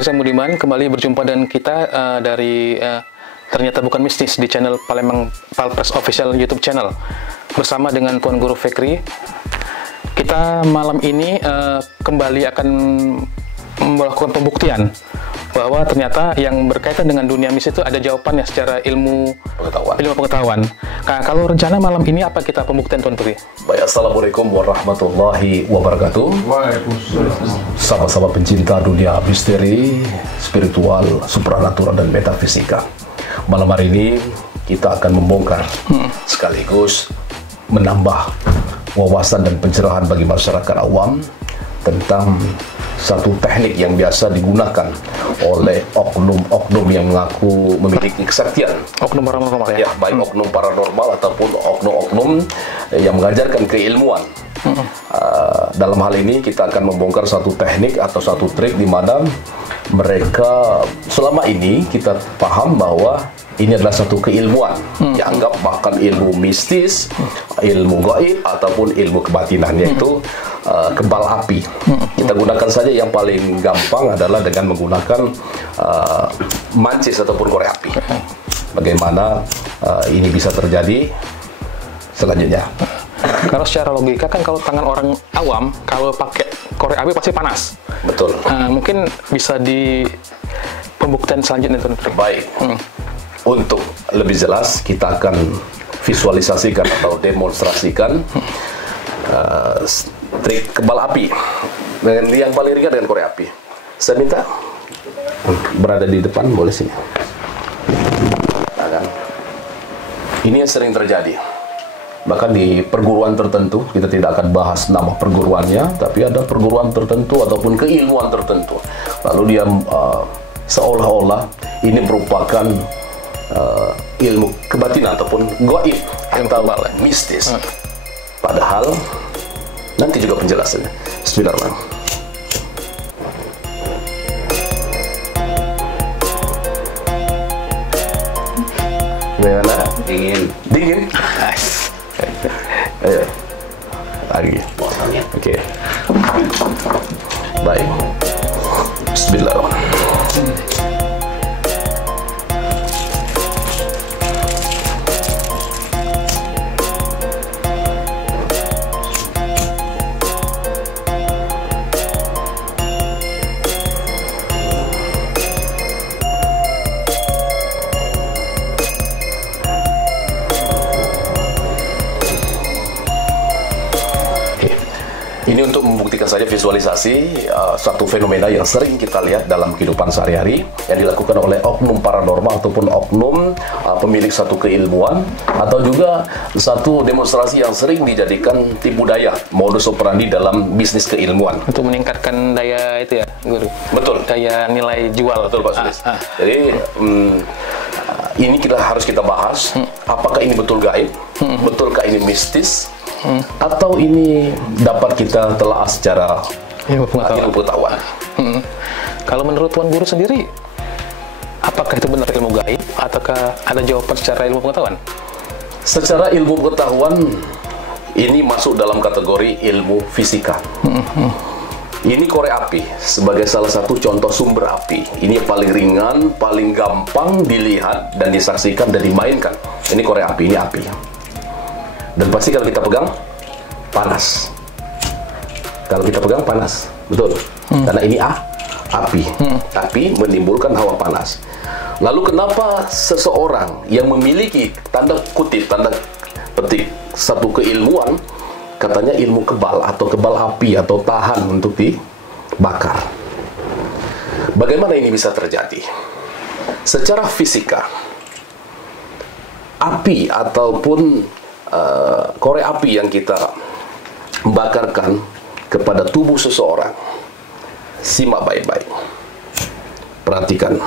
pemirsa Budiman, kembali berjumpa dengan kita dari Ternyata Bukan Mistis di channel Palembang Palpres Official YouTube channel bersama dengan Tuan Guru Fikri. Kita malam ini kembali akan melakukan pembuktian bahwa ternyata yang berkaitan dengan dunia mistis itu ada jawabannya secara ilmu pengetahuan. Nah, kalau rencana malam ini apa kita pembuktian, Tuan Fikri? Baik, assalamualaikum warahmatullahi wabarakatuh. Waalaikumsalam. Sahabat-sahabat pencinta dunia misteri, spiritual, supranatural, dan metafisika. Malam hari ini kita akan membongkar sekaligus menambah wawasan dan pencerahan bagi masyarakat awam tentang satu teknik yang biasa digunakan oleh oknum-oknum yang mengaku memiliki kesaktian. Oknum paranormal ya? Ya, baik oknum paranormal ataupun oknum-oknum yang mengajarkan keilmuan. Dalam hal ini kita akan membongkar satu teknik atau satu trik di mana mereka selama ini kita paham bahwa ini adalah satu keilmuan, dianggap bahkan ilmu mistis, ilmu gaib ataupun ilmu kebatinan, yaitu kebal api. Kita gunakan saja yang paling gampang adalah dengan menggunakan mancis ataupun korek api. Bagaimana ini bisa terjadi selanjutnya? Kalau secara logika kan kalau tangan orang awam kalau pakai korek api pasti panas. Betul. Mungkin bisa di pembuktian selanjutnya, Tuan. Baik. Untuk lebih jelas kita akan visualisasikan atau demonstrasikan trik kebal api dengan yang paling ringan dengan korek api. Saya minta berada di depan, boleh sini. Nah, ini yang sering terjadi. Bahkan di perguruan tertentu, kita tidak akan bahas nama perguruannya, tapi ada perguruan tertentu ataupun keilmuan tertentu. Lalu dia seolah-olah ini merupakan ilmu kebatinan ataupun gaib atau mistis. Padahal nanti juga penjelasannya. Bismillahirrahmanirrahim. Bagaimana? Dingin. Ayo. Lagi. Oke. Baik. Bismillahirrahmanirrahim. Ini untuk membuktikan saja visualisasi satu fenomena yang sering kita lihat dalam kehidupan sehari-hari yang dilakukan oleh oknum paranormal ataupun oknum pemilik satu keilmuan, atau juga satu demonstrasi yang sering dijadikan tipu daya modus operandi dalam bisnis keilmuan Untuk meningkatkan daya itu ya, Guru? Betul. Daya nilai jual. Betul, Pak Sulis. Jadi ini harus kita bahas. Apakah ini betul gaib? Betulkah ini mistis? Atau ini dapat kita telah secara ilmu pengetahuan. Kalau menurut Tuan Guru sendiri, apakah itu benar ilmu gaib ataukah ada jawaban secara ilmu pengetahuan? Secara ilmu pengetahuan ini masuk dalam kategori ilmu fisika. Ini korek api sebagai salah satu contoh sumber api. Ini paling ringan, paling gampang dilihat dan disaksikan dan dimainkan. Ini korek api, ini api. Dan pasti kalau kita pegang panas. Kalau kita pegang panas, betul. Karena ini api. Api menimbulkan hawa panas. Lalu kenapa seseorang yang memiliki tanda kutip, tanda petik satu keilmuan, katanya ilmu kebal atau kebal api atau tahan untuk dibakar? Bagaimana ini bisa terjadi? Secara fisika, api ataupun korek api yang kita bakarkan kepada tubuh seseorang, simak baik-baik, perhatikan.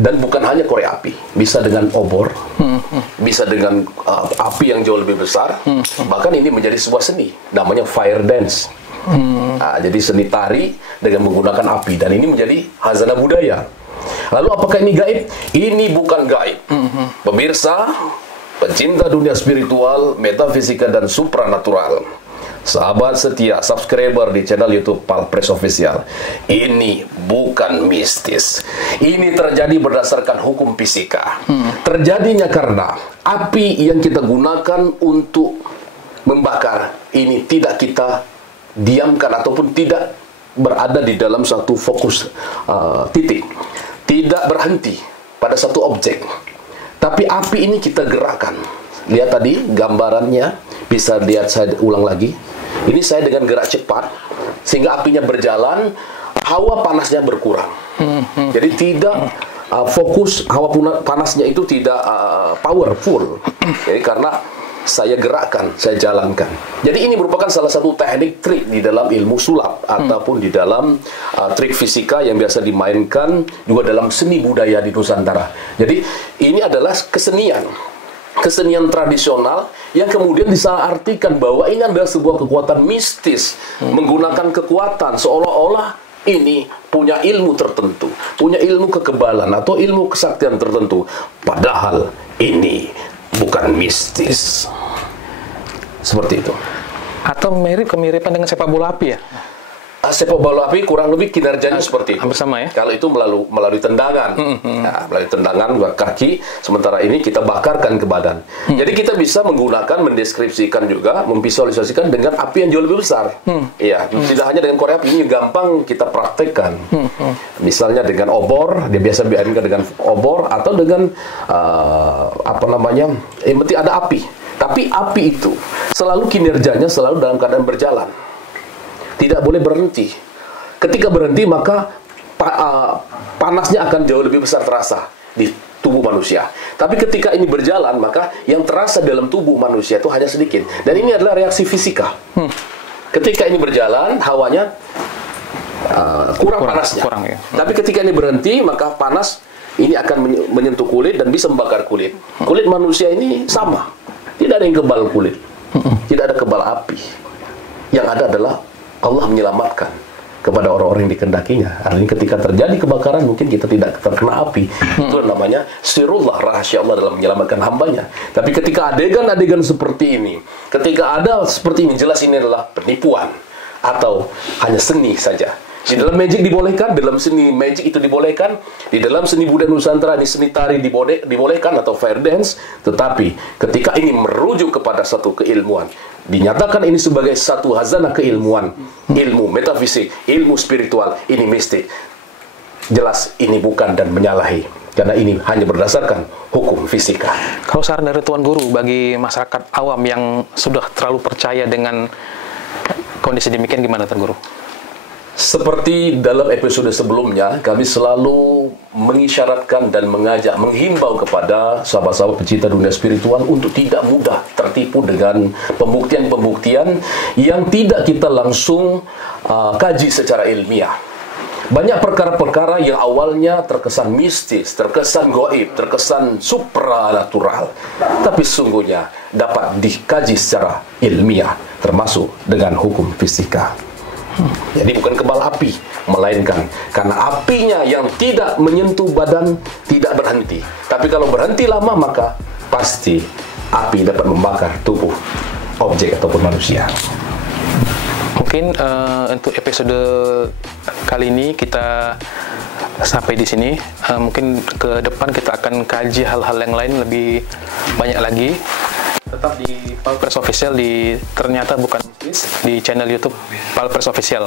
Dan bukan hanya korek api, bisa dengan obor, bisa dengan api yang jauh lebih besar, bahkan ini menjadi sebuah seni, namanya fire dance. Jadi seni tari dengan menggunakan api, dan ini menjadi khazanah budaya. Lalu apakah ini gaib? Ini bukan gaib. Pemirsa, pencinta dunia spiritual, metafisika, dan supranatural. sahabat setia, subscriber di channel YouTube Palpres Official, ini bukan mistis. Ini terjadi berdasarkan hukum fisika. Terjadinya karena api yang kita gunakan untuk membakar ini tidak kita diamkan ataupun tidak berada di dalam satu fokus titik, tidak berhenti pada satu objek, tapi api ini kita gerakkan. Lihat tadi gambarannya, bisa lihat, saya ulang lagi. Ini saya dengan gerak cepat sehingga apinya berjalan, hawa panasnya berkurang. Jadi tidak fokus, hawa panasnya itu tidak powerful. Jadi karena saya gerakkan, saya jalankan. Jadi ini merupakan salah satu teknik trik di dalam ilmu sulap ataupun di dalam trik fisika yang biasa dimainkan juga dalam seni budaya di Nusantara. Jadi ini adalah kesenian tradisional yang kemudian disalahartikan bahwa ini adalah sebuah kekuatan mistis, menggunakan kekuatan seolah-olah ini punya ilmu tertentu, punya ilmu kekebalan atau ilmu kesaktian tertentu, padahal ini bukan mistis. Seperti itu. Atau kemiripan dengan sepak bola api ya? Sepak bola api kurang lebih kinerjanya seperti itu. Hampir sama ya? Kalau itu melalui tendangan. Nah, melalui tendangan kaki, sementara ini kita bakarkan ke badan. Jadi kita bisa mendeskripsikan juga, memvisualisasikan dengan api yang jauh lebih besar. Iya, tidak hanya dengan korek api, ini gampang kita praktekkan. Misalnya dengan obor, dia biasa biarinkan dengan obor atau dengan yang penting ada api. Tapi api itu selalu kinerjanya selalu dalam keadaan berjalan. Tidak boleh berhenti. Ketika berhenti maka panasnya akan jauh lebih besar terasa di tubuh manusia. Tapi ketika ini berjalan maka yang terasa dalam tubuh manusia itu hanya sedikit. Dan ini adalah reaksi fisika. Ketika ini berjalan hawanya kurang panasnya. Ya. Tapi ketika ini berhenti maka panas ini akan menyentuh kulit dan bisa membakar kulit. Kulit manusia ini sama. Tidak ada yang kebal kulit. Tidak ada kebal api. Yang ada adalah Allah menyelamatkan kepada orang-orang yang dikehendakinya. Artinya ketika terjadi kebakaran mungkin kita tidak terkena api. Itu namanya sirullah, rahasia Allah dalam menyelamatkan hambanya. Tapi ketika adegan-adegan seperti ini, ketika ada seperti ini, jelas ini adalah penipuan atau hanya seni saja. Di dalam magic dibolehkan, dalam seni magic itu dibolehkan, di dalam seni budaya Nusantara ini seni tari dibolehkan atau fire dance, tetapi ketika ini merujuk kepada satu keilmuan, dinyatakan ini sebagai satu hazanah keilmuan, ilmu metafisik, ilmu spiritual, ini mistik. Jelas ini bukan dan menyalahi, karena ini hanya berdasarkan hukum fisika. Kalau saran dari Tuan Guru bagi masyarakat awam yang sudah terlalu percaya dengan kondisi demikian, gimana Tuan Guru? Seperti dalam episode sebelumnya, kami selalu mengisyaratkan dan menghimbau kepada sahabat-sahabat pecinta dunia spiritual untuk tidak mudah tertipu dengan pembuktian-pembuktian yang tidak kita langsung kaji secara ilmiah. Banyak perkara-perkara yang awalnya terkesan mistis, terkesan goib, terkesan supranatural, tapi sesungguhnya dapat dikaji secara ilmiah, termasuk dengan hukum fisika. Jadi bukan kebal api, melainkan karena apinya yang tidak menyentuh badan tidak berhenti. Tapi kalau berhenti lama maka pasti api dapat membakar tubuh objek ataupun manusia. Mungkin untuk episode kali ini kita sampai di sini. Mungkin ke depan kita akan kaji hal-hal yang lain lebih banyak lagi. Tetap di Palpres Official, di ternyata bukan mistis, di channel YouTube Palpres Official.